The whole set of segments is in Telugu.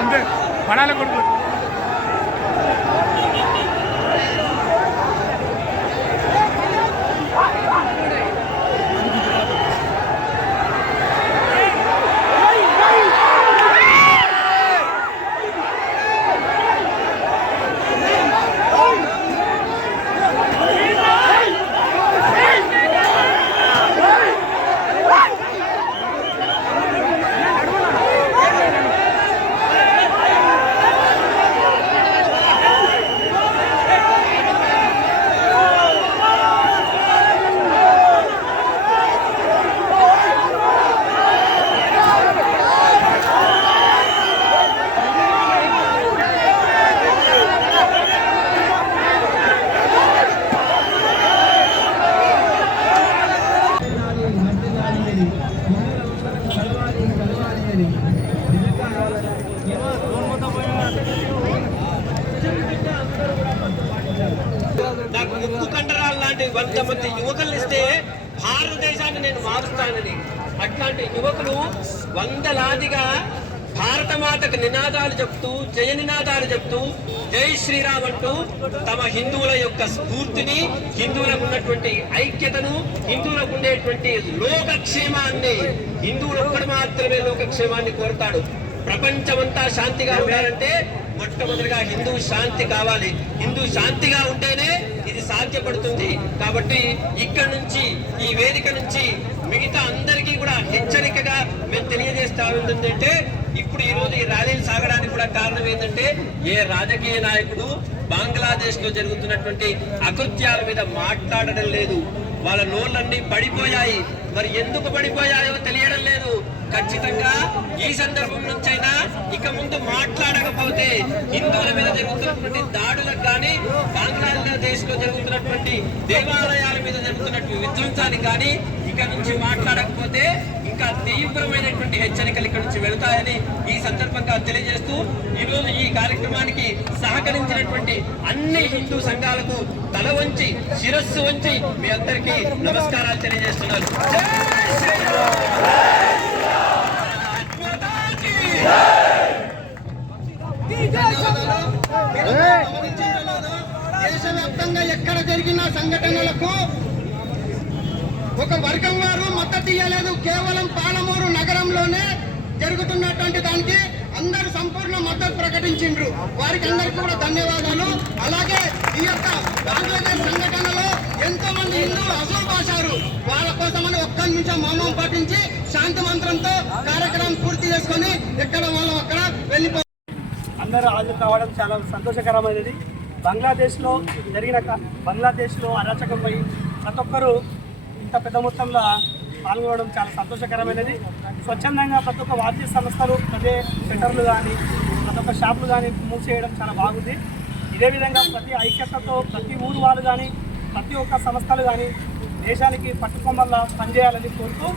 అంతే పడాలి కొడుకు నాకు ఉక్కు కండరాలు లాంటి 100 మంది యువకులు ఇస్తే భారతదేశాన్ని నేను మారుస్తానని అట్లాంటి యువకులు వందలాదిగా భారతమాతకు నినాదాలు చెప్తూ జయ నినాదాలు చెప్తూ జై శ్రీరామ్ అంటూ తమ హిందువుల యొక్క స్ఫూర్తిని హిందువులకు ఉన్నటువంటి ఐక్యతను హిందువులకు ఉండేటువంటి లోకక్షేమాన్ని హిందువులు ఒక్కడు మాత్రమే లోకక్షేమాన్ని కోరుతాడు. ప్రపంచమంతా శాంతిగా ఉండాలంటే మొట్టమొదటిగా హిందూ శాంతి కావాలి. హిందూ శాంతిగా ఉంటేనే ఇది సాధ్యపడుతుంది. కాబట్టి ఇక్కడ నుంచి ఈ వేదిక నుంచి మిగతా అందరికీ కూడా హెచ్చరికగా మేము తెలియజేస్తా ఉందంటే ఇప్పుడు ఈ రోజు ఈ ర్యాలీలు సాగడానికి కూడా కారణం ఏంటంటే ఏ రాజకీయ నాయకుడు బంగ్లాదేశ్ లో జరుగుతున్నటువంటి అకృత్యాల మీద మాట్లాడడం లేదు. వాళ్ళ నోళ్ళన్నీ పడిపోయాయి. మరి ఎందుకు పడిపోయాయో తెలియడం లేదు. ఖచ్చితంగా ఈ సందర్భం నుంచైనా ఇక ముందు మాట్లాడకపోతే హిందువుల మీద జరుగుతున్నటువంటి దాడులకు కానీ బంగ్లాదేశ్ లో జరుగుతున్నటువంటి దేవాలయాల మీద జరుగుతున్నటువంటి విధ్వంసానికి కానీ ఇక నుంచి మాట్లాడకపోతే ఇంకా తీవ్రమైనటువంటి హెచ్చరికలు ఇక్కడ నుంచి వెళతాయని ఈ సందర్భంగా తెలియజేస్తూ ఈరోజు ఈ కార్యక్రమానికి సహకరించినటువంటి అన్ని హిందూ సంఘాలకు తల వంచి శిరస్సు వంచి మీ అందరికీ నమస్కారాలు తెలియజేస్తున్నాను. దేశవ్యాప్తంగా ఎక్కడ జరిగిన సంఘటనలకు ఒక వర్గం వారు మద్దతు ఇవ్వలేదు. కేవలం పాలమూరు నగరంలోనే జరుగుతున్నటువంటి దానికి అందరూ సంపూర్ణ మద్దతు ప్రకటించిండ్రు. వారికి అందరికీ కూడా ధన్యవాదాలు. అలాగే ఈ యొక్క బంగ్లాదేశ్ సంఘటనలో ఎంతో మంది హిందువులు అసూబాశారు. వాళ్ళ కోసమని ఒక్క నిమిషం మౌనం పాటించి శాంతి మంత్రంతో కార్యక్రమం పూర్తి చేసుకొని ఎక్కడ వాళ్ళు అక్కడ వెళ్ళిపో అందరూ హాజరు కావడం చాలా సంతోషకరమైనది. బంగ్లాదేశ్లో అరాచకంపై ప్రతి ఒక్కరూ ఇంత పెద్ద మొత్తంలో పాల్గొనడం చాలా సంతోషకరమైనది. స్వచ్ఛందంగా ప్రతి ఒక్క వాద్య సంస్థలు ప్రతి సెంటర్లు కానీ ప్రతి ఒక్క షాపులు కానీ మూసేయడం చాలా బాగుంది. ఇదే విధంగా ప్రతి ఐక్యతతో ప్రతి ఊరు వాళ్ళు కానీ ప్రతి ఒక్క సంస్థలు కానీ దేశానికి పట్టుకొమ్మల్లా పనిచేయాలని కోరుతూ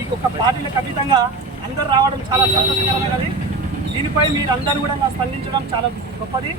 ఈ ఒక్క పార్టీలకు అతీతంగా అందరూ రావడం చాలా సంతోషకరమైనది. దీనిపై మీరు అందరూ కూడా స్పందించడం చాలా గొప్పది.